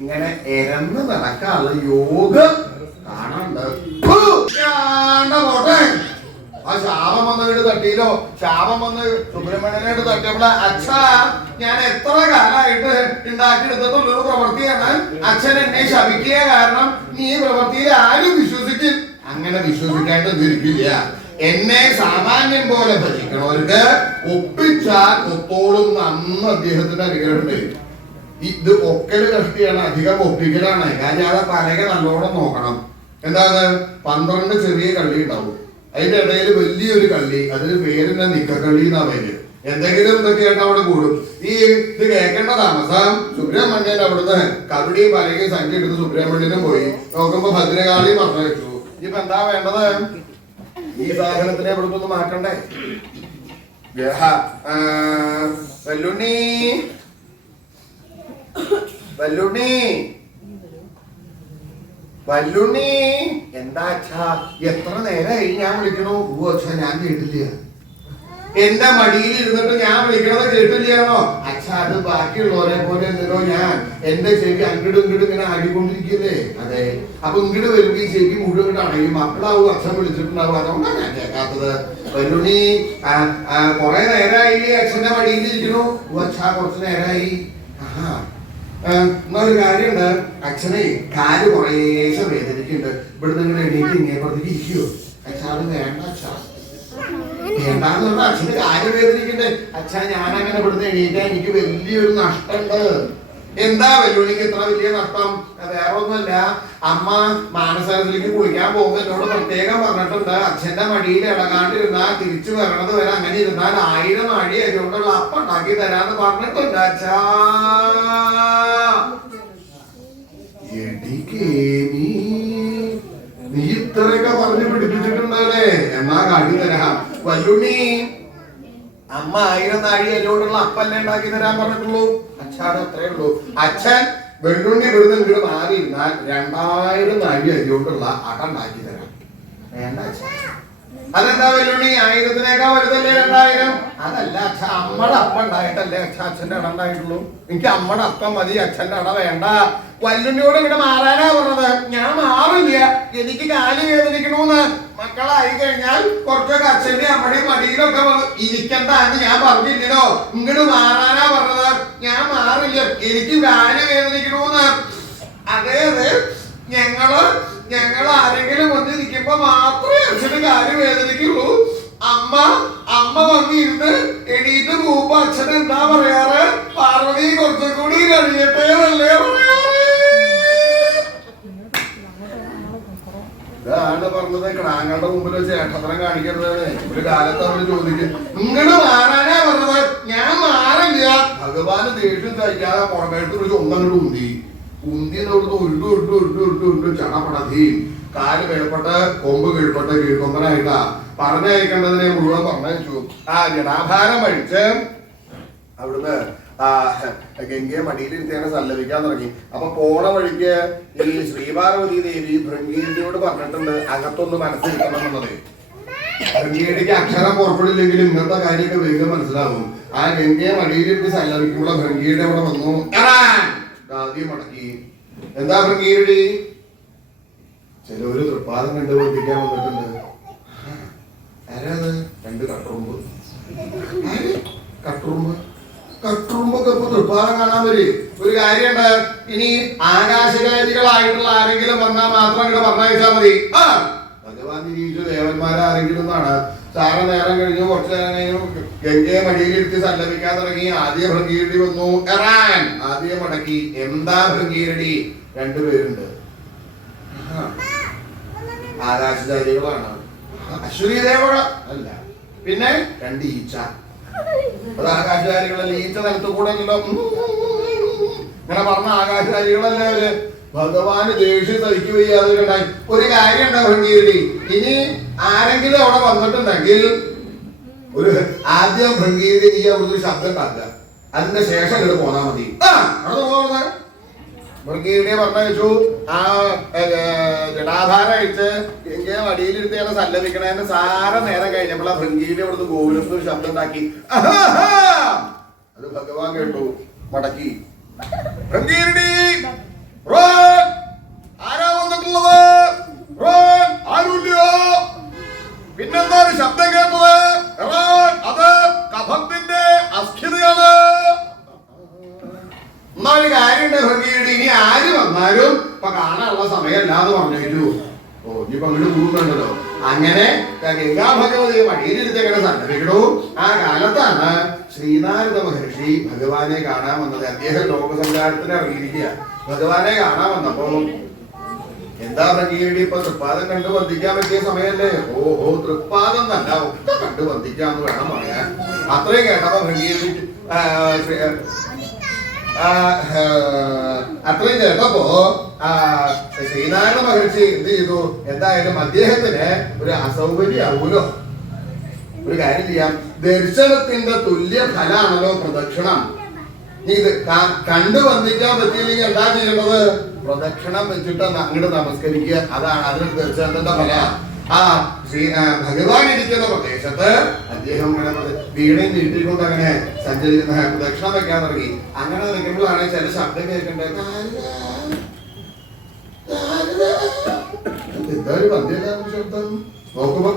ഇങ്ങനെ എരന്ന് നടക്കാനുള്ള യോഗ കാണാണ്ട് പോട്ടെ. ആ ശാപം വന്ന വീട് തട്ടിയില്ലോ, ശാപം വന്ന് സുബ്രഹ്മണ്യനായിട്ട് തട്ടിയപ്പോൾ അച്ഛാ ഞാൻ എത്ര കാലമായിട്ട് ഉണ്ടാക്കിയെടുത്തിട്ടുള്ളൊരു പ്രവൃത്തിയാണ് അച്ഛൻ എന്നെ ശപിക്കുക, കാരണം നീ ഈ പ്രവൃത്തിയിൽ ആരും വിശ്വസിക്കും. അങ്ങനെ വിശ്വസിക്കാണ്ട് ഇരിക്കില്ല. എന്നെ സാമാന്യം പോലെ ഭജിക്കണവർക്ക് ഒപ്പിച്ചാൽ ഒത്തോളും അന്ന് അദ്ദേഹത്തിന്റെ അനുഗ്രഹമുണ്ട്. ഇത് ഒക്കല് കഷ്ടിയാണ്, അധികം ഒപ്പിക്കലാണ്. കാര്യം അത് പലക നല്ലോണം നോക്കണം. എന്താണ് 12 ചെറിയ കള്ളി ഉണ്ടാവും, അതിന്റെ ഇടയിൽ വലിയൊരു കള്ളി, അതിന് പേരിന്റെ നിക്കക്കള്ളി എന്നാ പേര്. എന്തെങ്കിലും ഇതൊക്കെയായിട്ട് അവിടെ കൂടും. ഈ ഇത് കേൾക്കേണ്ട താമസം സുബ്രഹ്മണ്യൻ അവിടുന്ന് കബഡിയും പലകയും സംഖ്യ എടുത്ത് സുബ്രഹ്മണ്യനും പോയി നോക്കുമ്പോ ഭദ്രകാളി പറഞ്ഞു വെച്ചു. ഇനിയിപ്പോ എന്താ വേണ്ടത്? ഈ സാധനത്തിനെ ഇവിടുന്ന് മാറ്റണ്ടേ? വല്ലുണ്ണി വല്ലുണ്ണി വല്ലുണ്ണി എന്താ അച്ഛാ? എത്ര നേരമായി ഞാൻ വിളിക്കണു? ഓ അച്ഛാ ഞാൻ കേട്ടില്ല. എന്റെ മടിയിൽ ഇരുന്നിട്ട് ഞാൻ വിളിക്കണത് കേട്ടില്ലാണോ? അച്ഛാ അത് ബാക്കിയുള്ളവരെ പോലെ എന്തിനോ ഞാൻ എന്റെ ചെവി അങ്ങോട്ടും ഇങ്ങോട്ടും ഇങ്ങനെ ആടിക്കൊണ്ടിരിക്കില്ലേ? അതെ. അപ്പൊ ഇങ്ങോട്ട് വരുമ്പോ ഈ ചെവി മുഴുവൻ ഇങ്ങോട്ട് അടയും. മക്കളാവും അച്ഛൻ വിളിച്ചിട്ടുണ്ടാവും, അതുകൊണ്ടാണ് ഞാൻ കേൾക്കാത്തത്. വല്ലുണ്ണി കൊറേ നേരമായില്ലേ അച്ഛന്റെ മടിയിൽ ഇരിക്കണു? ഓ അച്ഛാ കുറച്ച് നേരമായി. എന്നൊരു കാര്യമുണ്ട്, അച്ഛനെ കാല് കുറേശ്ശെ വേദനയ്ക്കുണ്ട്. ഇവിടുന്ന് ഇങ്ങനെ എണീറ്റ് ഇങ്ങേപ്പുറത്തേക്ക് ഇരിക്കുവോ? അച്ഛാ അത് വേണ്ട അച്ഛാ, വേണ്ടാന്ന് പറഞ്ഞാൽ അച്ഛന് കാല് വേദനിക്കണ്ടേ? അച്ഛാ ഞാൻ അങ്ങനെ ഇവിടുന്ന് എണീറ്റാ എനിക്ക് വലിയൊരു നഷ്ടമുണ്ട്. എന്താ വല്ലുണ്ണിക്ക് ഇത്ര വലിയ നഷ്ടം? വേറെ ഒന്നുമല്ല, അമ്മ മാനസരത്തിലേക്ക് കുളിക്കാൻ പോകുമ്പോൾ എന്നോട് പ്രത്യേകം പറഞ്ഞിട്ടുണ്ട്, അച്ഛന്റെ മടിയിൽ ഇളകാണ്ടിരുന്നാൽ തിരിച്ചു വരണത് വരെ അങ്ങനെ ഇരുന്നാൽ 1000 അടി അതുകൊണ്ടുള്ള അപ്പം ഉണ്ടാക്കി തരാന്ന് പറഞ്ഞിട്ടുണ്ട്. അച്ഛാ നീ ഇത്രയൊക്കെ പറഞ്ഞു പിടിപ്പിച്ചിട്ടുണ്ടല്ലേ, എന്നാ കാട്ടി തരാം. വല്ലുണ്ണി അമ്മ 1000 നാഴി അരിയോടുള്ള അപ്പല്ലേ ഉണ്ടാക്കി തരാൻ പറഞ്ഞിട്ടുള്ളൂ. അച്ഛാടെ അത്രേ ഉള്ളൂ. അച്ഛൻ വെള്ളുണ്ണി ഇവിടുന്ന് ഇങ്ങോട്ട് മാറിയിരുന്നാൽ 2000 നാഴി അരിയോടുള്ള അട ഉണ്ടാക്കി തരാം. വേണ്ട അച്ഛാ. അതെന്താ വെല്ലുണ്ണി 1000-നേക്കാൾ വലുതല്ലേ 2000? അതല്ല അച്ഛാ, അമ്മയുടെ അപ്പം ഉണ്ടായിട്ടല്ലേ അച്ഛാ അച്ഛന്റെ അട ഉണ്ടായിട്ടുള്ളൂ. എനിക്ക് അമ്മയുടെ അപ്പം മതി, അച്ഛന്റെ അട വേണ്ട. വല്ലുണ്ണിയോട് ഇങ്ങനെ മാറാനാ പറഞ്ഞത്. ഞാൻ മാറില്ല, എനിക്ക് കാല് വേദനിക്കണോന്ന്. മക്കളായി കഴിഞ്ഞാൽ കുറച്ചൊക്കെ അച്ഛന്റെ അമ്മയുടെയും മടിയിലൊക്കെ ഇരിക്കണ്ട എന്ന് ഞാൻ പറഞ്ഞില്ലല്ലോ. ഇങ്ങോട്ട് മാറാനാ പറഞ്ഞത്. ഞാൻ മാറില്ല, എനിക്ക് കാല് വേദനിക്കണോന്ന്. അതെ അതെ, ഞങ്ങൾ ആരെങ്കിലും വന്നിരിക്കുമ്പോ മാത്രമേ അച്ഛന് കാല് വേദനിക്കുള്ളൂ. അമ്മ വന്നിരുന്ന് എണീറ്റ് പോകുമ്പോ അച്ഛൻ എന്താ പറയാറ്? പാർവതി കുറച്ചും കൂടി കഴിയട്ടെ എന്നല്ലേ പറയാറ്? ഇതാണ് പറഞ്ഞത്. കിടാങ്ങളുടെ മുമ്പിൽ വെച്ച് ഏട്ടത്തരം കാണിക്കരുത്. ഒരു കാലത്ത് അവര് ചോദിക്കും, ഇങ്ങോട്ട് മാറാനാ പറഞ്ഞത്. ഞാൻ മാറില്ല. ഭഗവാന് ദേഷ്യം സഹിക്കാതെ പുറമേട്ട് ഒരു ചൊന്നങ്ങോട്ട് ഉന്തിന്നവിടുന്ന് ഉരുട്ടു ചടപടധിയും കാല് കീഴ്പെട്ട് കൊമ്പ് കീഴ്പെട്ട് കീഴ്ക്കൊമ്പനായിട്ടാ പറഞ്ഞയക്കേണ്ടതിനെ മുഴുവൻ പറഞ്ഞയച്ചു. ആ ജടാഭാരം അഴിച്ച് അവിടുന്ന് ഗംഗയെ മടിയിലിരുത്തേനെ സല്ലപിക്കാൻ തുടങ്ങി. അപ്പൊ പോണ വഴിക്ക് ഈ ശ്രീപാർവതി ദേവി ഭൃംഗീരടിയോട് പറഞ്ഞിട്ടുണ്ട് അകത്തൊന്ന് മനസ്സിരിക്കണം എന്നുള്ളത്. ഭൃംഗീരടിക്ക് അക്ഷരം പുറപ്പെടില്ലെങ്കിലും ഇങ്ങനത്തെ കാര്യമൊക്കെ വേഗം മനസ്സിലാവും. ആ ഗംഗയെ മടിയിലിട്ട് സല്ലപിക്കുമ്പോൾ ഭൃംഗീരടി അവിടെ വന്നു ആദ്യം മടക്കി. എന്താ ഭൃംഗീരടി? ചിലവര് തൃപ്പാദം കണ്ടുപിടിക്കാൻ വന്നിട്ടുണ്ട്. ആരാത്? 2 കട്ടുറുമ്പ്. കട്ടുറുമ്പൊക്കെ ഇപ്പൊ തൃപ്പാദം കാണാൻ വരും. ഒരു കാര്യമുണ്ട്, ഇനി ആകാശകാരികളായിട്ടുള്ള ആരെങ്കിലും വന്നാൽ മാത്രം ഇവിടെ പറഞ്ഞയച്ചാൽ മതി. ഭഗവാൻ നിരീക്ഷ ദേവന്മാരാരെങ്കിലും എന്നാണ്. സാറ നേരം കഴിഞ്ഞു, കുറച്ചു നേരം കഴിഞ്ഞു ഗംഗയെ മടിയിലിരുത്തി സല്ലപിക്കാൻ തുടങ്ങി. ആദ്യ ഭൃംഗീരടി വന്നു. ആദ്യം മടക്കി. എന്താ ഭൃംഗീരടി? 2 പേരുണ്ട്. ആകാശചാരികളാണ്. അശ്വതി ദേവകൾ അല്ല, പിന്നെ 2 ഈച്ച. അത് ആകാശചാരികളല്ലേ? ഈച്ച നിലത്ത് കൂടെ അല്ലല്ലോ ഇങ്ങനെ പറഞ്ഞ ആകാശചാരികളല്ലേ അവര്. ഭഗവാന് ദേഷ്യം സഹിക്കു വയ്യാതെ കണ്ടായി. ഒരു കാര്യം ഉണ്ടാവും ഭൃംഗീരടി, ഇനി ആരെങ്കിലും അവിടെ വന്നിട്ടുണ്ടെങ്കിൽ ഒരു ആദ്യം ഭൃംഗീരടി നീ അവിടുത്തെ ശബ്ദം ഉണ്ടാക്കുക, അതിന്റെ ശേഷം ഇങ്ങോട്ട് പോന്നാ മതി. അവിടെ പോകുന്നത് ഭൃംഗീരടിയെ പറഞ്ഞയച്ചു. ആ ജടാഭാരം അഴിച്ച് ഗംഗയെ വടിയിലിരുത്തിയാണ് സല്ലപിക്കണേന്ന് സാര നേരം കഴിഞ്ഞപ്പോൾ ആ ഭൃംഗീരടി അവിടുന്ന് ഗോകുലത്തിൽ ശബ്ദം ഉണ്ടാക്കി. അത് ഭഗവാൻ കേട്ടു, മടക്കി. ഭൃംഗീരടി എന്റെ ഭംഗിയുടെ ഇനി ആര് വന്നാലും ഇപ്പൊ കാണാനുള്ള സമയമല്ല എന്ന് പറഞ്ഞു. ഓ ഇനിയിപ്പൊ അങ്ങോട്ട് പോകുന്നുണ്ടല്ലോ. അങ്ങനെ ഗംഗാ ഭഗവതിയെ മടിയിലിരുത്തി അങ്ങനെ സങ്കടിക്കണു. ആ കാലത്താണ് ശ്രീനാരദ മഹർഷി ഭഗവാനെ കാണാൻ വന്നത്. അദ്ദേഹം ലോകസഞ്ചാരത്തിന് ഇറങ്ങിയിരിക്കുക. ഭഗവാനെ കാണാൻ വന്നപ്പോ എന്താ ഭംഗിയുടെ ഇപ്പൊ തൃപ്പാദം കണ്ടു വന്ദിക്കാൻ പറ്റിയ സമയല്ലേ? ഓഹോ, തൃപ്പാദം തന്നെ ഒക്കെ കണ്ടു വന്ദിക്കാന്ന് വേണം പറയാൻ. അത്രയും കേട്ടപ്പോ ഭംഗിയുടെ അത്രയും കേട്ടപ്പോ ശ്രീനാരായണ മഹർഷി എന്ത് ചെയ്തു? എന്തായാലും അദ്ദേഹത്തിന് ഒരു അസൗകര്യാവൂലോ. ഒരു കാര്യം ചെയ്യാം, ദർശനത്തിന്റെ തുല്യ ഫലാണല്ലോ പ്രദക്ഷിണം. ഇത് കണ്ടു വന്ദിക്കാൻ പറ്റിയില്ലെങ്കിൽ എന്താ ചെയ്യേണ്ടത്? പ്രദക്ഷിണം വെച്ചിട്ട് അങ്ങോട്ട് നമസ്കരിക്കുക. അതാണ് അതിന് ദർശനത്തിന്റെ ഫലം. ആ ഭഗവാൻ ഇരിക്കുന്ന പ്രദേശത്ത് അദ്ദേഹം വീണയും വീട്ടിക്കൊണ്ട് അങ്ങനെ സഞ്ചരിക്കുന്ന പ്രദക്ഷിണം വെക്കാൻ തുടങ്ങി. അങ്ങനെ നിൽക്കുമ്പോഴാണ് ചില ശബ്ദം കേൾക്കേണ്ടത്. എന്താ ഒരു വന്ധ്യകാല ശബ്ദം? നോക്കുമ്പോ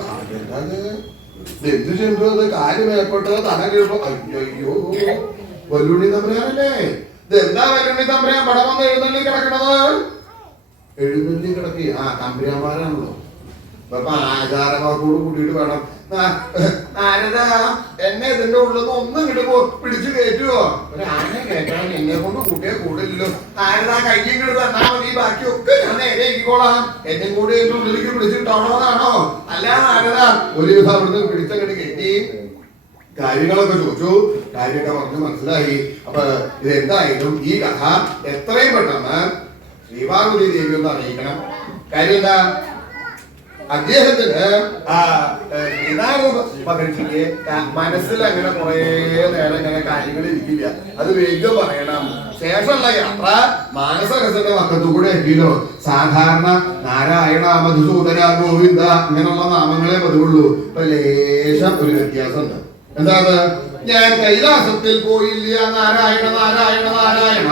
എന്ത് ചെയ്യുന്നത്? കാര്യം ഏർപ്പെട്ടത് തല കേൾപ്പോ അയ്യോ വല്ലുണ്ണി തമ്പുരാനല്ലേ? ഇതെന്താ വല്ലുണ്ണി തമ്പുരാൻ പടം വന്ന് എഴുന്നള്ളി കിടക്കണത്? എഴുന്നള്ളി കിടക്കി തമ്പുരാന്മാരാണല്ലോ. അപ്പൊ ആചാരവാക്കോട് കൂടിയിട്ട് വേണം. നാരദ, എന്നെ ഇതിന്റെ ഉള്ളിൽ നിന്ന് ഒന്നും ഇങ്ങോട്ട് പിടിച്ചു കയറ്റുവോ? ഒരു ആന കേട്ടാൻ എന്നെ കൊണ്ട് കൂട്ടിയെ കൂടില്ലല്ലോ. നാരദ, കയ്യും കിട തന്നാ മതി, ബാക്കിയൊക്കെ ഞാൻ നേരെ ആക്കിക്കോളാം. എന്നെ കൂടി എന്റെ ഉള്ളിലേക്ക് പിടിച്ചിട്ടാണോന്നാണോ? അല്ല നാരദ, ഒരു വിധം അവിടുന്ന് പിടിച്ചങ്ങോട്ട് കെട്ടി കാര്യങ്ങളൊക്കെ ചോദിച്ചു. കാര്യമൊക്കെ പറഞ്ഞ് മനസ്സിലായി. അപ്പൊ ഇതെന്തായാലും ഈ കഥ എത്രയും പെട്ടെന്ന് ശ്രീപാർവതി ദേവി ഒന്ന് അറിയിക്കണം. കാര്യം എന്താ? അദ്ദേഹത്തിന് മഹർഷിക്ക് മനസ്സിൽ അങ്ങനെ കുറെ നേരം ഇങ്ങനെ കാര്യങ്ങൾ ഇരിക്കില്ല. അത് വേഗം പറയണം. ശേഷമുള്ള യാത്ര മാനസരസന്റെ വക്കത്തുകൂടെ എത്തിയല്ലോ. സാധാരണ നാരായണ, മധുസൂദന, ഗോവിന്ദ ഇങ്ങനെയുള്ള നാമങ്ങളെ പതിവുള്ളൂ. ഇപ്പൊ ലേശം ഒരു വ്യത്യാസമുണ്ട്. എന്താണ്? ഞാൻ കൈലാസത്തിൽ പോയില്ല, നാരായണ നാരായണ നാരായണ.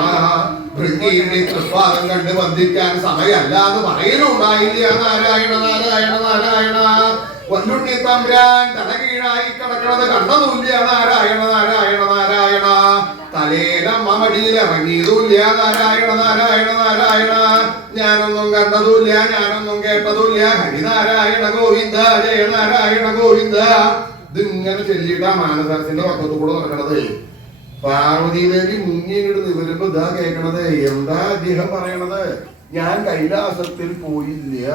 ഭൃഗിയുടെ തൃപ്പാദം കണ്ട് വന്ദിക്കാൻ സമയമല്ല എന്ന് പറയലുണ്ടായില്ല, നാരായണ നാരായണ നാരായണ. വല്ലുണ്ണി തമ്പുരാൻ തലകീഴായി കിടക്കണത് കണ്ടതുമില്ല, നാരായണ നാരായണ നാരായണ. തലേലമ്മ മടിയിൽ ഇറങ്ങിയതുമില്ല, നാരായണ നാരായണ നാരായണ. ഞാനൊന്നും കണ്ടതുമില്ല, ഞാനൊന്നും കേട്ടതുമില്ല. ഹരിനാരായണ ഗോവിന്ദ, ജയ നാരായണ ഗോവിന്ദ. ഇതിങ്ങനെ ചൊല്ലിയിട്ടാ മാനസരസിന്റെ പക്കത്തു കൂടെ നടക്കണത്. പാർവതീദേവി മുങ്ങിയിട്ട് നിവരുമ്പോ ഇതാ കേൾക്കണത്. എന്താ അദ്ദേഹം പറയണത്? ഞാൻ കൈലാസത്തിൽ പോയില്ല.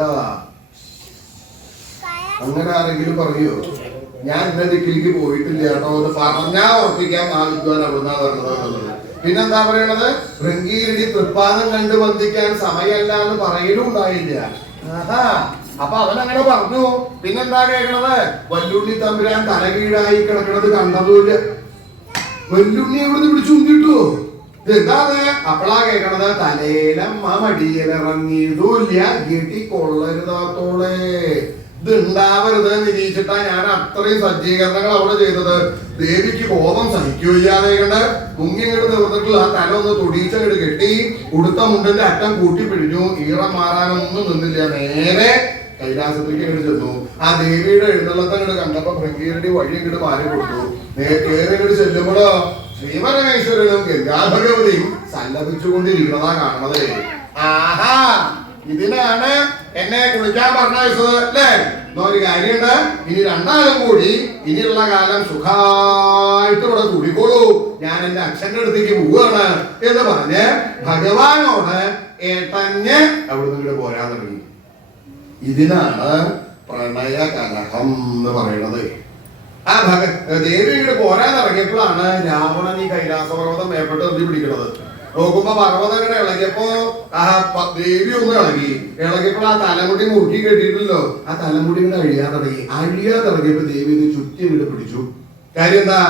അങ്ങനെ ആരെങ്കിലും പറയോ? ഞാൻ ഇന്ന ദിക്കിലേക്ക് പോയിട്ടില്ല കേട്ടോ എന്ന് പറഞ്ഞാ ഉറപ്പിക്കാൻ ആ വിദ്വാൻ അവിടുന്നാ പറഞ്ഞത്. പിന്നെന്താ പറയണത്? ഭൃംഗീരടി തൃപ്പാദം കണ്ട് വന്ദിക്കാൻ സമയമല്ല എന്ന് പറയലും ഉണ്ടായില്ല. ആഹാ, അപ്പൊ അവനങ്ങനെ പറഞ്ഞു. പിന്നെന്താ കേൾക്കണത്? വല്ലുണ്ണി തമ്പുരാൻ തലകീഴായി കിടക്കണത് കണ്ടതുമില്ല. വല്ലുണ്ണി എവിടുന്ന് പിടിച്ചു കിട്ടുവോ? ഇതെന്താണ്? അപ്പളാ കേൾക്കണത്? തലേലമ്മ മടിയിലിറങ്ങിയതുമില്ല, ഗിട്ടി കൊള്ളരുതാത്തോളെ. ഇത് ഉണ്ടാവരുത് നിരീക്ഷിട്ടാ ഞാൻ അത്രയും സജ്ജീകരണങ്ങൾ അവിടെ ചെയ്തത്. ദേവിക്ക് കോപം സഹിക്കുകയ്യാതെ കണ്ട് മുങ്ങിങ്ങോട്ട് നിവർന്നിട്ടുള്ള ആ തല ഒന്ന് തൊടിയിച്ചങ്ങോട്ട് കെട്ടി ഉടുത്ത മുണ്ടിന്റെ അറ്റം കൂട്ടി പിഴിഞ്ഞു. ഈറം മാറാനൊന്നും നിന്നില്ല. നേരെ കൈലാസത്തേക്ക് ഇങ്ങോട്ട് ചെന്നു. ആ ദേവിയുടെ എഴുന്നള്ളത്തങ്ങോട്ട് കണ്ടപ്പോ ഭൃംഗീരടി വഴി ഇങ്ങോട്ട് മാറി കൊടുത്തു. നേരെ ഇങ്ങോട്ട് ചെല്ലുമ്പോഴോ ശ്രീപരമേശ്വരനും ഗംഗാഭഗവതിയും സല്ലപിച്ചുകൊണ്ടിരിക്കണതാ കാണണത്. ആഹാ, ഇതിനാണ് എന്നെ കുളിക്കാൻ പറഞ്ഞത് അല്ലേ? എന്നൊരു കാര്യമുണ്ട്. ഇനി രണ്ടാളും കൂടി ഇനിയുള്ള കാലം സുഖമായിട്ട് ഇവിടെ കൂടിക്കോളൂ, ഞാൻ എന്റെ അച്ഛന്റെ അടുത്തേക്ക് പോവുകയാണ് എന്ന് പറഞ്ഞ് ഭഗവാനോട് ഏട്ടഞ്ഞ് അവിടുന്ന് ഇങ്ങോട്ട് പോരാൻ തുടങ്ങി. ഇതിനാണ് പ്രണയ കലഹം എന്ന് പറയുന്നത്. ആ ദേവി ഇങ്ങോട്ട് പോരാൻ ഇറങ്ങിയപ്പോഴാണ് രാവണൻ ഈ കൈലാസപർവ്വതം മേപ്പെട്ട് എത്തി പിടിക്കുന്നത്. നോക്കുമ്പോ പർവ്വതങ്ങളുടെ ഇളകിയപ്പോ ആ ദേവി ഒന്ന് ഇളകിയപ്പോൾ ആ തലമുടി മുറുക്കി കെട്ടിയിട്ടല്ലോ. ആ തലമുടി ഇങ്ങനെ അഴിയാൻ തുടങ്ങിയപ്പോ ദേവി ഇത് ചുറ്റി ഇങ്ങോട്ട് പിടിച്ചു. കാര്യം എന്താ?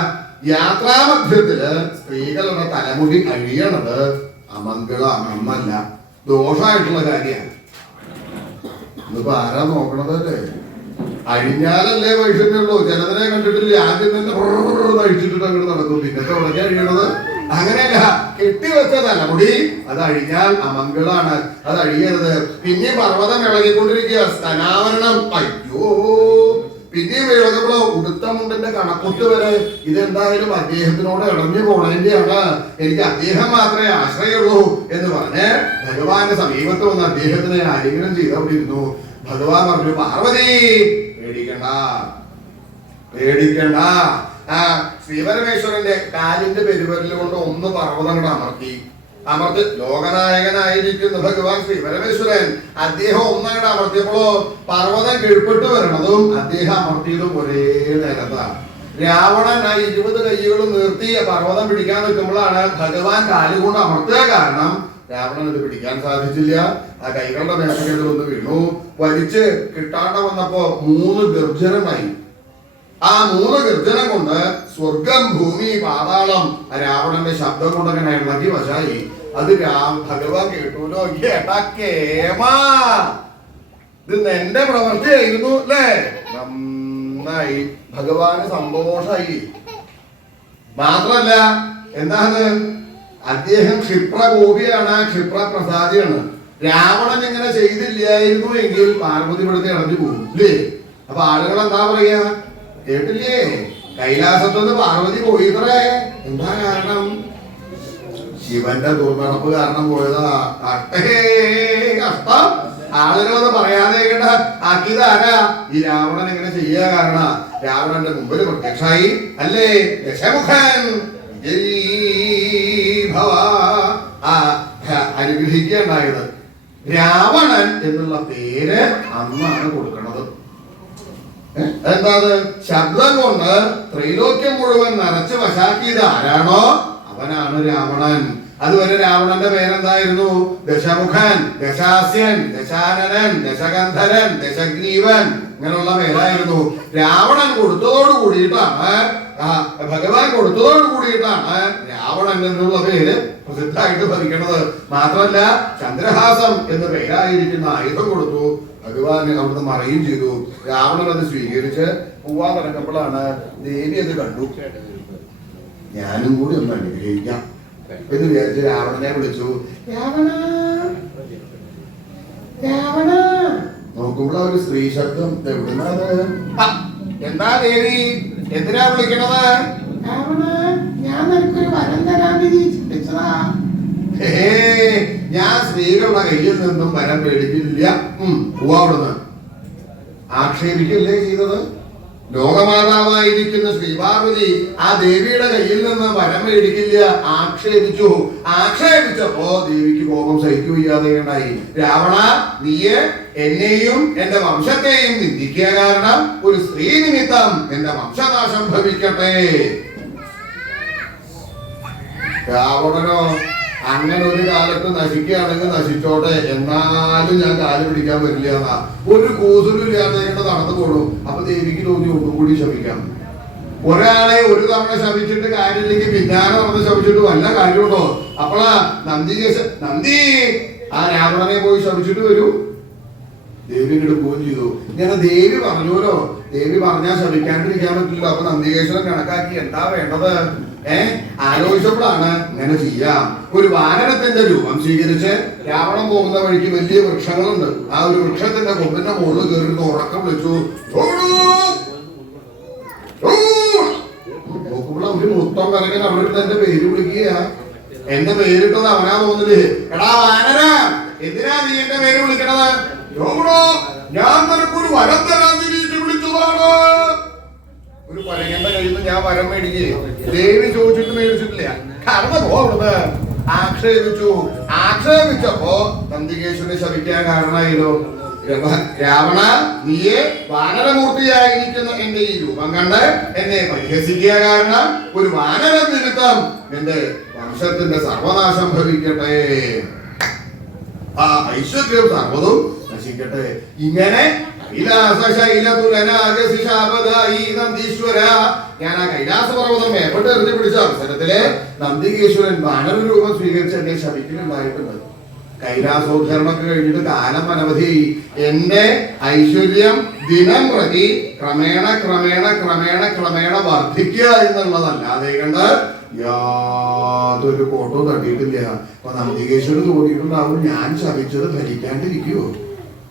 യാത്രാമധ്യത്തില് സ്ത്രീകളുടെ തലമുടി അഴിയണത് അമംഗളമല്ല, ദോഷമായിട്ടുള്ള കാര്യമാണ്. ഇന്നിപ്പോ ആരാ നോക്കണതല്ലേ? അഴിഞ്ഞാലല്ലേ വൈഷമ്യുള്ളൂ. ചിലതിനെ കണ്ടിട്ടില്ലേ, ആദ്യം തന്നെ അഴിച്ചിട്ടിട്ട് അങ്ങോട്ട് നടക്കും. പിന്നത്തെ ഉടനെ അഴിയണത് അങ്ങനെയല്ല. കെട്ടിവെച്ച തലമുടി അത് അഴിഞ്ഞാൽ അമംഗളാണ്, അത് അഴിയരുത്. പിന്നെ പർവ്വതം ഇളകിക്കൊണ്ടിരിക്കുക, സ്തനാവരണം. അയ്യോ, പിന്നെയും എഴുതുമ്പോൾ ഉടുത്ത മുണ്ടിന്റെ കണക്കുത്ത് വരെ ഇതെന്തായാലും അദ്ദേഹത്തിനോട് ഇടഞ്ഞു പോണേന്റെയാണ്, എനിക്ക് അദ്ദേഹം മാത്രമേ ആശ്രയമുള്ളൂ എന്ന് പറഞ്ഞ് ഭഗവാന്റെ സമീപത്ത് വന്ന് അദ്ദേഹത്തിനെ ആലിംഗനം ചെയ്തോണ്ടിരുന്നു. ഭഗവാൻ പറഞ്ഞു, പാർവതി പേടിക്കണ്ട, പേടിക്കണ്ട. ശ്രീപരമേശ്വരന്റെ കാലിന്റെ പെരുവരൽ കൊണ്ട് ഒന്ന് പർവ്വതങ്ങൾ അമർത്തി ലോകനായകനായിരിക്കുന്ന ഭഗവാൻ ശ്രീപരമേശ്വരൻ അദ്ദേഹം ഒന്നങ്ങടെ അമർത്തിയപ്പോഴോ പർവ്വതം കീഴ്പ്പെട്ട് വരണതും അദ്ദേഹം അമർത്തിയതും ഒരേ നേരത്താണ്. രാവണൻ ആ 20 കൈകളും നിർത്തി പർവ്വതം പിടിക്കാൻ നിൽക്കുമ്പോഴാണ് ഭഗവാൻ കാലുകൊണ്ട് അമർത്തുക. കാരണം രാവണൻ ഇത് പിടിക്കാൻ സാധിച്ചില്ല. ആ കൈകളുടെ മേഖലകളിൽ ഒന്ന് വീണു. വലിച്ച് കിട്ടാണ്ട വന്നപ്പോ 3 ഗർജനമായി. ആ 3 ഗർജനം കൊണ്ട് സ്വർഗം, ഭൂമി, പാതാളം രാവണന്റെ ശബ്ദം കൊണ്ട് അങ്ങനെ ഇളകി വശായി. അത് ഭഗവാൻ കേട്ടൂലോ. കേമാ, ഇത് എന്റെ പ്രവൃത്തിയായിരുന്നു അല്ലേ? നന്നായി, ഭഗവാന് സന്തോഷായി. മാത്രല്ല എന്താണ്, അദ്ദേഹം ക്ഷിപ്രകോപിയാണ്, ക്ഷിപ്രപ്രസാദിയാണ്. രാവണൻ ഇങ്ങനെ ചെയ്തില്ലായിരുന്നു എങ്കിൽ പാർവതി ഇവിടുത്തെ ഇറങ്ങി പോകും ഇല്ലേ? അപ്പൊ ആളുകൾ എന്താ പറയാ, കേട്ടില്ലേ? കൈലാസത്തുനിന്ന് പാർവതി പോയിത്രേ. എന്താ കാരണം? ശിവന്റെ ദുർനടപ്പ് കാരണം പോയതാ. കഷ്ടം. ആളുകളത് പറയാതെ ആക്കിയതാരാ? ഈ രാവണൻ എങ്ങനെ ചെയ്യാ? കാരണം രാവണന്റെ മുമ്പിൽ പ്രത്യക്ഷമായി അല്ലേ ദശമുഖൻ അനുഗ്രഹിക്കുകയുണ്ടായത്. രാവണൻ എന്നുള്ള പേര് അന്നാണ് കൊടുക്കുന്നത്. എന്താത്? ശബ്ദം കൊണ്ട് ത്രൈലോക്യം മുഴുവൻ നിറച്ച് വശാക്കിയത് ആരാണോ അവനാണ് രാവണൻ. അതുവരെ രാവണന്റെ പേരെന്തായിരുന്നു? ദശമുഖൻ, ദശാസ്യൻ, ദശാനനൻ, ദശകന്ധരൻ, ദശഗ്രീവൻ, ഇങ്ങനെയുള്ള പേരായിരുന്നു. രാവണൻ കൊടുത്തതോട് കൂടിയിട്ടാണ്, ഭഗവാൻ കൊടുത്തതോട് കൂടിയിട്ടാണ് രാവണൻ എന്നുള്ള പേര് പ്രസിദ്ധമായിട്ട് ഭവിക്കുന്നത്. മാത്രമല്ല ചന്ദ്രഹാസം എന്ന പേരായിരിക്കുന്ന ആയുധം കൊടുത്തു. ഭഗവാൻ അവിടുന്ന് മറയും ചെയ്തു. രാവണൻ അത് സ്വീകരിച്ച് പോവാൻ തുടങ്ങുമ്പോഴാണ് ദേവി അത് കണ്ടു. ഞാനും കൂടി ഒന്ന് അനുഗ്രഹിക്കാം എന്ന് വിചാരിച്ച് രാവണനെ വിളിച്ചു. രാവണ, രാവണ. നോക്കുമ്പോൾ ഒരു സ്ത്രീ ശബ്ദം. എവിടുന്നത്? എന്താ ദേവി, എന്തിനാ വിളിക്കണത്? രാവണ, ഞാൻ നിനക്കൊരു വരം തരാൻ ചിന്തിച്ചതാ. ഞാൻ സ്ത്രീകളുടെ കയ്യിൽ നിന്നും വരം പേടിക്കില്ല. അവിടുന്ന് ആക്ഷേപിക്കല്ലേ ചെയ്തത്? ലോകമാതാവായിരിക്കുന്ന ശ്രീപാർവതി ആ ദേവിയുടെ കയ്യിൽ നിന്ന് വരം മേടിക്കില്ല ആക്ഷേപിച്ചു. ആക്ഷേപിച്ചപ്പോ ദേവിക്ക് കോപം സഹിക്കുകയാതെയുണ്ടായി. രാവണ, നീയെ എന്നെയും എന്റെ വംശത്തെയും നിന്ദിക്കുക കാരണം ഒരു സ്ത്രീ നിമിത്തം എന്റെ വംശനാശം ഭവിക്കട്ടെ. രാവണനോ അങ്ങനെ ഒരു കാലത്ത് നശിക്കുകയാണെങ്കിൽ നശിച്ചോട്ടെ, എന്നാലും ഞാൻ കാല് പിടിക്കാൻ വരില്ല എന്നാ ഒരു കൂസലും ഇല്ലാതെ നടന്നു പോടും. അപ്പൊ ദേവിക്ക് തോന്നി ഒന്നും കൂടി ശപിക്കാം. ഒരാളെ ഒരു തവണ ശപിച്ചിട്ട് കാര്യമില്ലെങ്കിൽ പിന്നാലെ നടന്ന് ശപിച്ചിട്ട് വല്ല കാര്യമുണ്ടോ? അപ്പോളാ നന്ദി ആ രാവണനെ പോയി ശപിച്ചിട്ട് വരൂ. ദേവി ഇങ്ങോട്ട് പോവുകയും ചെയ്തു. ഇങ്ങനെ ദേവി പറഞ്ഞോലോ, ദേവി പറഞ്ഞാൽ ശപിക്കാണ്ടിരിക്കാൻ പറ്റില്ല. അപ്പൊ നന്ദികേശ്വരൻ കണക്കാക്കി എന്താ വേണ്ടത്? ആലോചിച്ചപ്പോഴാണ് ഇങ്ങനെ ചെയ്യാം. ഒരു വാനരത്തിന്റെ രൂപം സ്വീകരിച്ച് രാവണൻ പോകുന്ന വഴിക്ക് വലിയ വൃക്ഷങ്ങളുണ്ട്. ആ ഒരു വൃക്ഷത്തിന്റെ കൊമ്പിന്റെ മുകളിൽ കയറി ഉറക്കം വിളിച്ചു. നോക്കുമ്പോൾ ഒരു മൊത്തം കറങ്ങൻ അവിടെ എന്റെ പേര് വിളിക്കുക. എന്റെ പേരിട്ടത് അവനാ തോന്നില്ലേ? എടാ വാനര, എന്തിനാ നീ എന്റെ പേര് വിളിക്കണത്? ഞാൻ നിനക്കൊരു വരം തരാൻ തിരിച്ചു വിളിച്ചതാണ്. ഒരു പരകന്റെ കയ്യിൽ നിന്ന് ഞാൻ വരം മേടിക്കേ. ദേവി ചോദിച്ചിട്ട് മേടിച്ചിട്ടില്ല. കാരണം അവിടുന്ന് ആക്ഷേപിച്ചു. ആക്ഷേപിച്ചപ്പോ നന്ദികേശ്വരനെ ശപിക്കാൻ കാരണമായല്ലോ. രാവണ, നീയെ വാനരമൂർത്തിയായിരിക്കുന്ന എന്റെ ഈ രൂപം കണ്ട് എന്നെ പരിഹസിക്കുക കാരണം ഒരു വാനര നിമിത്തം എന്റെ വംശത്തിന്റെ സർവനാശം ഭവിക്കട്ടെ, ആ ഐശ്വര്യം സർവ്വതും നശിക്കട്ടെ. ഇങ്ങനെ ഞാൻ ആ കൈലാസ പർവ്വതം മേപ്പെട്ട് എറിഞ്ഞു പിടിച്ച അവസരത്തില് നന്ദികേശ്വരൻ വാനര രൂപം സ്വീകരിച്ച് എന്നെ ശപിക്കലുണ്ടായിട്ടുണ്ട്. കൈലാസോദ്ധാരണമൊക്കെ കഴിഞ്ഞിട്ട് കാലം അനവധി. എന്റെ ഐശ്വര്യം ദിനം പ്രതി ക്രമേണ ക്രമേണ ക്രമേണ ക്രമേണ വർദ്ധിക്കുക എന്നുള്ളതല്ലാതെ കണ്ട് യാതൊരു കോട്ടവും തട്ടിയിട്ടില്ല. അപ്പൊ നന്ദികേശ്വരൻ തോന്നിയിട്ടുണ്ടാവും ഞാൻ ശപിച്ചത് ധരിക്കാണ്ടിരിക്കുവോ?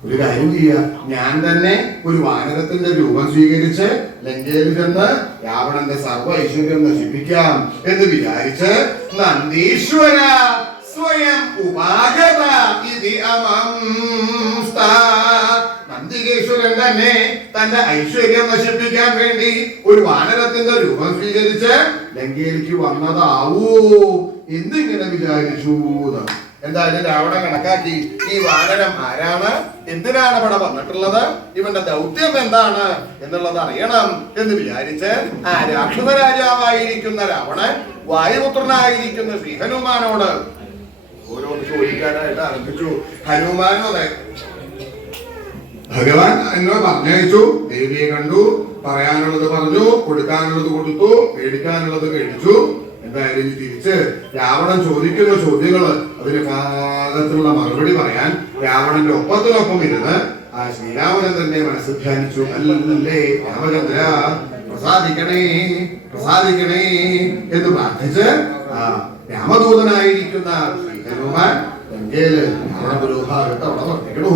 ഒരു കാര്യം ചെയ്യുക, ഞാൻ തന്നെ ഒരു വാനരത്തിന്റെ രൂപം സ്വീകരിച്ച് ലങ്കയിൽ ചെന്ന് രാവണന്റെ സർവ്വ ഐശ്വര്യം നശിപ്പിക്കാം എന്ന് വിചാരിച്ച് നന്ദീശ്വര സ്വയം ഉപാഗത ഇതി അമംസ്താ. നന്ദികേശ്വരൻ തന്നെ തന്റെ ഐശ്വര്യം നശിപ്പിക്കാൻ വേണ്ടി ഒരു വാനരത്തിന്റെ രൂപം സ്വീകരിച്ച് ലങ്കയിലേക്ക് വന്നതാവൂ എന്നിങ്ങനെ വിചാരിച്ചു. എന്തായാലും രാവണൻ കണക്കാക്കി ഈ വാനരം ആരാണ്, എന്തിനാണ് ഇവിടെ വന്നിട്ടുള്ളത്, ഇവന്റെ ദൗത്യം എന്താണ് എന്നുള്ളത് അറിയണം എന്ന് വിചാരിച്ച് ആ രാക്ഷസ രാജാവായിരിക്കുന്ന രാവണൻ വായുപുത്രനായിരിക്കുന്ന ശ്രീ ഹനുമാനോട് ഓരോന്ന് ചോദിക്കാനായിട്ട് ആരംഭിച്ചു. ഹനുമാനും അതെ, ഭഗവാൻ എന്നോട് പറഞ്ഞയച്ചു, ദേവിയെ കണ്ടു, പറയാനുള്ളത് പറഞ്ഞു, കൊടുക്കാനുള്ളത് കൊടുത്തു, മേടിക്കാനുള്ളത് മേടിച്ചു. എന്തായാലും തിരിച്ച് രാവണൻ ചോദിക്കുന്ന ചോദ്യങ്ങള് അതിന് പാകത്തിലുള്ള മറുപടി പറയാൻ രാവണന്റെ ഒപ്പത്തിനൊപ്പം ഇരുന്ന് ആ ശ്രീരാമനെ തന്നെ മനസ്സിൽ ധ്യാനിച്ചു. അല്ലേ രാമചന്ദ്ര പ്രസാദിക്കണേ പ്രസാദിക്കണേ എന്ന് പ്രാർത്ഥിച്ച് ആ രാമദൂതനായിരിക്കുന്ന ശ്രീ ഹനുമാൻ ലങ്കയില് രാവണ പുരോഭാഗത്ത് അവിടെ വർദ്ധിക്കണു.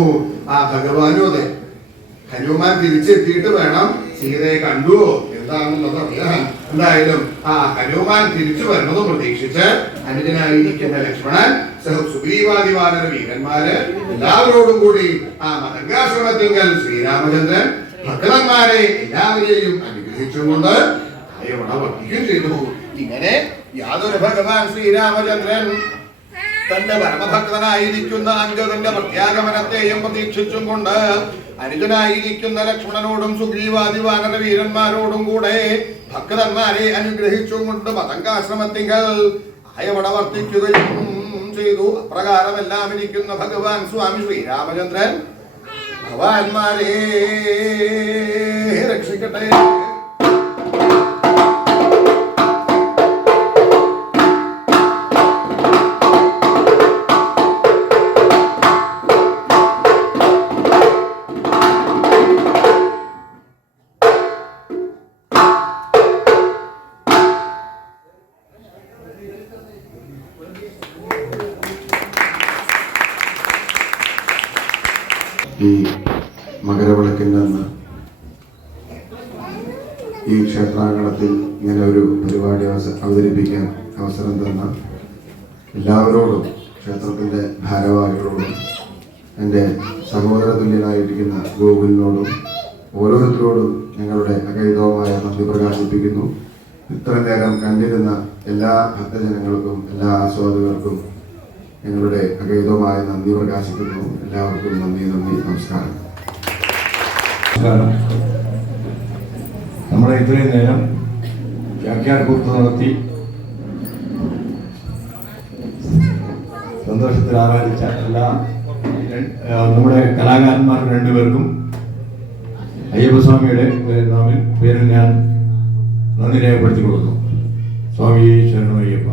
ആ ഭഗവാനും അതെ, ഹനുമാൻ തിരിച്ചെത്തിയിട്ട് വേണം സീതയെ കണ്ടുവോ എന്താണെന്നുള്ളത് അറിയാൻ. എന്തായാലും ആ ഹനുമാൻ തിരിച്ചു വരുന്നത് പ്രതീക്ഷിച്ച് അനുജനായിരിക്കുന്ന ലക്ഷ്മണൻ സുഗ്രീവാദി വാനര വീരന്മാര് എല്ലാവരോടും കൂടി ആ മതങ്കാശ്രമത്തിങ്കൽ ശ്രീരാമചന്ദ്രൻ ഭക്തന്മാരെ എല്ലാവരെയും അനുഗ്രഹിച്ചുകൊണ്ട് അവിടെ വർദ്ധിക്കുകയും ചെയ്തു. ഇങ്ങനെ യാതൊരു ഭഗവാൻ ശ്രീരാമചന്ദ്രൻ തന്റെ പരമഭക്തനായിരിക്കുന്ന അംഗദന്റെ പ്രത്യാഗമനത്തെയും പ്രതീക്ഷിച്ചും കൊണ്ട് അനുജനായിരിക്കുന്ന ലക്ഷ്മണനോടും സുഗ്രീവാദി വാനര വീരന്മാരോടും കൂടെ ഭക്തന്മാരെ അനുഗ്രഹിച്ചും കൊണ്ട് മതങ്കാശ്രമത്തിങ്കൽ അയവട വർത്തിക്കുകയും ചെയ്തു. അപ്രകാരമെല്ലാം ഇരിക്കുന്ന ഭഗവാൻ സ്വാമി ശ്രീരാമചന്ദ്രൻ ഭഗവാന്മാരെ രക്ഷിക്കട്ടെ. ഈ മകരവിളക്കിൻ്റെ അന്ന് ഈ ക്ഷേത്രാങ്കണത്തിൽ ഇങ്ങനെ ഒരു പരിപാടി അവതരിപ്പിക്കാൻ അവസരം തന്ന എല്ലാവരോടും, ക്ഷേത്രത്തിൻ്റെ ഭാരവാഹികളോടും, എൻ്റെ സഹോദര തുല്യനായിരിക്കുന്ന ഗോകുലിനോടും ഓരോരുത്തരോടും ഞങ്ങളുടെ അകൈതവമായ നന്ദി പ്രകാശിപ്പിക്കുന്നു. ഇത്രയും നേരം കണ്ടിരുന്ന എല്ലാ ഭക്തജനങ്ങൾക്കും എല്ലാ ആസ്വാദകർക്കും ഞങ്ങളുടെ അകൈതവമായ നന്ദി പ്രകാശിക്കുന്നു. എല്ലാവർക്കും നന്ദി. നമസ്കാരം. നമ്മുടെ ഇത്രയും നേരം വ്യാഖ്യാനകൂർത്ത് നടത്തി സന്തോഷത്തിൽ ആരാധിച്ച എല്ലാ നമ്മുടെ കലാകാരന്മാർ രണ്ടുപേർക്കും അയ്യപ്പസ്വാമിയുടെ പേരിൽ ഞാൻ നന്ദി രേഖപ്പെടുത്തിക്കൊള്ളുന്നു. സ്വാമി ശരണമയ്യപ്പ.